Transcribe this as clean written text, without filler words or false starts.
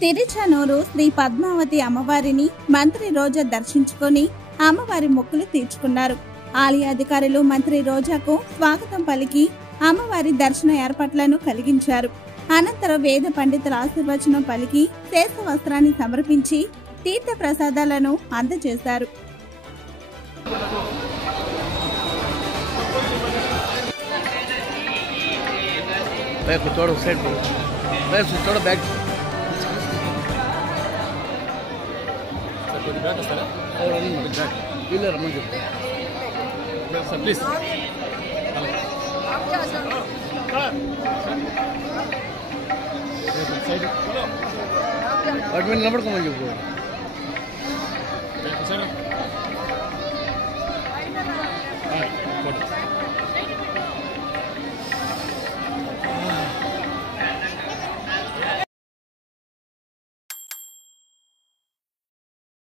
తిరుచానూరు శ్రీ పద్మావతి అమ్మవారిని మంత్రి రోజా దర్శించుకొని అమ్మవారి మొక్కులు తీర్చుకున్నారు. ఆలయ అధికారులు మంత్రి రోజాకు స్వాగతం పలికి అమ్మవారి దర్శన ఏర్పాట్లను కలిగించారు. అనంతరం వేద పండితుల ఆశీర్వచనం పలికి శేష వస్త్రాన్ని సమర్పించి తీర్థ ప్రసాదాలను అందజేశారు. ప్లీజ్ వాటి మీద నిలబడుకోమని చెప్పు. సరే